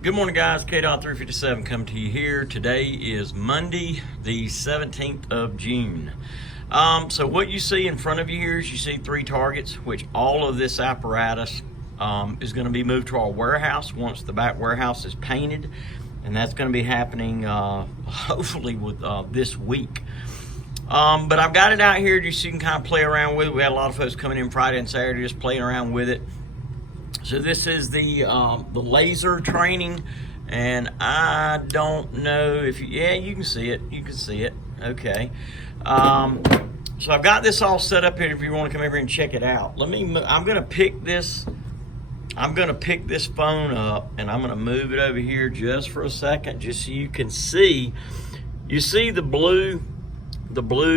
Good morning, guys. K-Dot357 coming to you here. Today is Monday, the 17th of June. So what you see in front of you here is you see 3 targets, which all of this apparatus is going to be moved to our warehouse once the back warehouse is painted, and that's going to be happening hopefully with this week. But I've got it out here just so you can kind of play around with it. We had a lot of folks coming in Friday and Saturday just playing around with it. So this is the laser training, and I don't know if you can see it. You can see it. Okay. So I've got this all set up here. If you want to come over and check it out, I'm gonna pick this. I'm gonna pick this phone up, and I'm gonna move it over here just for a second, just so you can see. You see the blue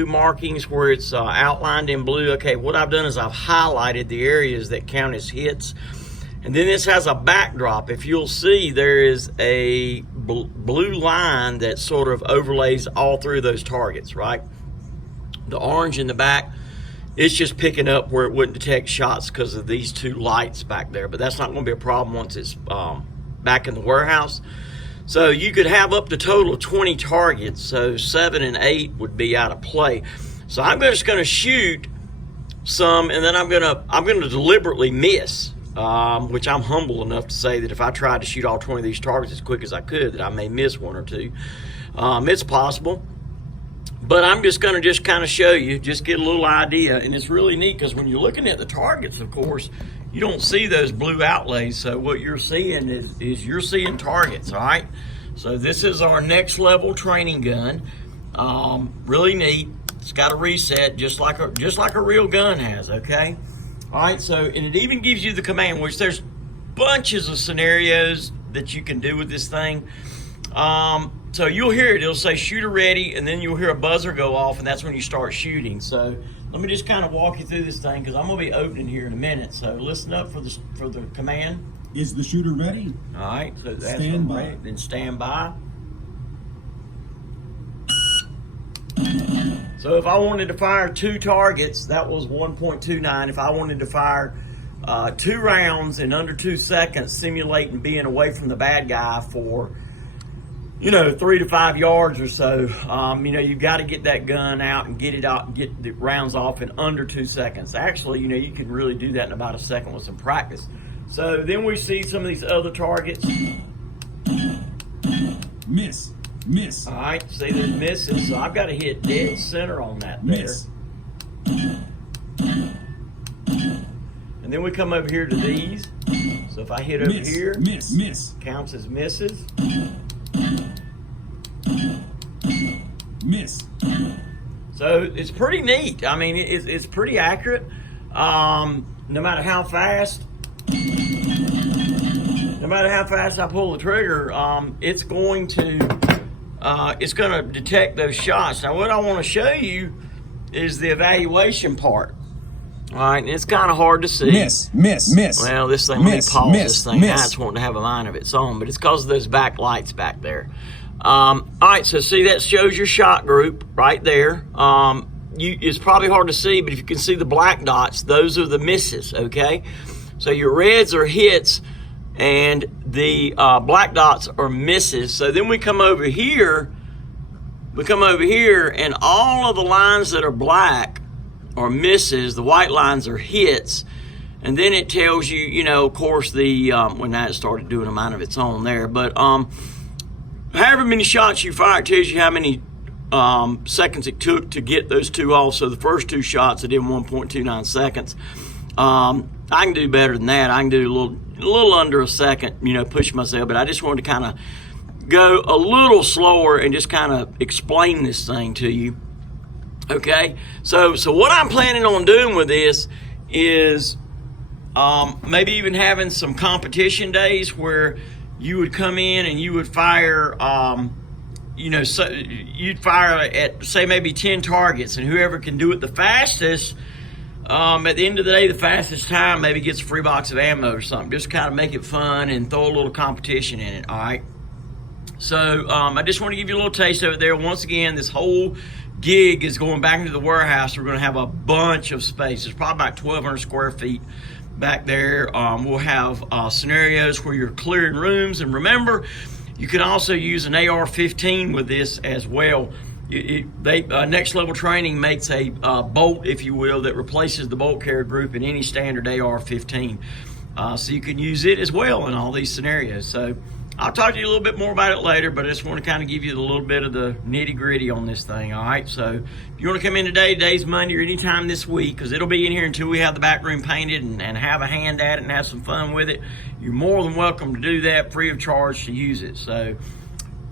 markings where it's outlined in blue. Okay, what I've done is I've highlighted the areas that count as hits. And then this has a backdrop. If you'll see, there is a blue line that sort of overlays all three of those targets, right? The orange in the back, it's just picking up where it wouldn't detect shots because of these 2 lights back there. But that's not going to be a problem once it's back in the warehouse. So you could have up to a total of 20 targets. So 7 and 8 would be out of play. So I'm just going to shoot some, and then I'm going to deliberately miss. Which I'm humble enough to say that if I tried to shoot all 20 of these targets as quick as I could, that I may miss 1 or 2. It's possible. But I'm just going to kind of show you, just get a little idea. And it's really neat because when you're looking at the targets, of course, you don't see those blue outlays. So what you're seeing is you're seeing targets, all right? So this is our next level training gun. Really neat. It's got a reset just like a real gun has, okay? All right, so, and it even gives you the command, which there's bunches of scenarios that you can do with this thing. So you'll hear it, it'll say shooter ready, and then you'll hear a buzzer go off, and that's when you start shooting. So let me just kind of walk you through this thing, because I'm gonna be opening here in a minute. So listen up for the command. Is the shooter ready? All right, so that's stand by. Ready. Then stand by. So if I wanted to fire 2 targets, that was 1.29. If I wanted to fire 2 rounds in under 2 seconds, simulating being away from the bad guy for, 3 to 5 yards or so, you've got to get that gun out and get it out, get the rounds off in under 2 seconds. Actually, you can really do that in about a second with some practice. So then we see some of these other targets. Miss. All right, see there's misses, so I've got to hit dead center on that there. Miss. And then we come over here to these. So if I hit over here, miss, counts as misses. Miss. So it's pretty neat. I mean, it's pretty accurate. No matter how fast I pull the trigger, it's going to detect those shots. Now, what I want to show you is the evaluation part. All right, and it's kind of hard to see. Miss. Well, this thing, let me pause this thing. Now it's wanting to have a mind of its own, but it's because of those back lights back there. All right, so see, that shows your shot group right there. It's probably hard to see, but if you can see the black dots, those are the misses, okay? So your reds are hits, and the black dots are misses. So then we come over here, and all of the lines that are black are misses, the white lines are hits, and then it tells you, of course, well, now it started doing a mind of its own there, but however many shots you fire, it tells you how many seconds it took to get those 2 off. So the first 2 shots I did in 1.29 seconds. I can do better than that. I can do a little under a second, push myself, but I just wanted to kind of go a little slower and just kind of explain this thing to you. Okay, so what I'm planning on doing with this is maybe even having some competition days where you would come in and you would fire, so you'd fire at, say, maybe 10 targets, and whoever can do it the fastest, at the end of the day, the fastest time maybe gets a free box of ammo or something. Just kind of make it fun and throw a little competition in it, all right? So I just want to give you a little taste of it there. Once again, this whole gig is going back into the warehouse. We're going to have a bunch of space. It's probably about 1,200 square feet back there. We'll have scenarios where you're clearing rooms. And remember, you can also use an AR-15 with this as well. Next Level Training makes a bolt, if you will, that replaces the bolt carrier group in any standard AR-15. So you can use it as well in all these scenarios. So I'll talk to you a little bit more about it later, but I just want to kind of give you a little bit of the nitty gritty on this thing, all right? So if you want to come in today, today's Monday, or anytime this week, because it'll be in here until we have the back room painted and have a hand at it and have some fun with it, you're more than welcome to do that free of charge to use it. So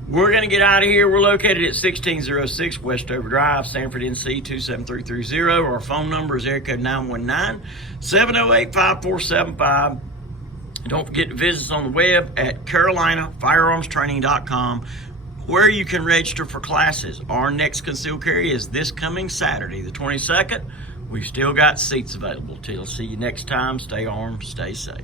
we're going to get out of here. We're located at 1606 Westover Drive, Sanford, NC 27330. Our phone number is area code 919-708-5475. Don't forget to visit us on the web at CarolinaFirearmstraining.com, where you can register for classes. Our next concealed carry is this coming Saturday, the 22nd. We've still got seats available. Till see you next time. Stay armed, stay safe.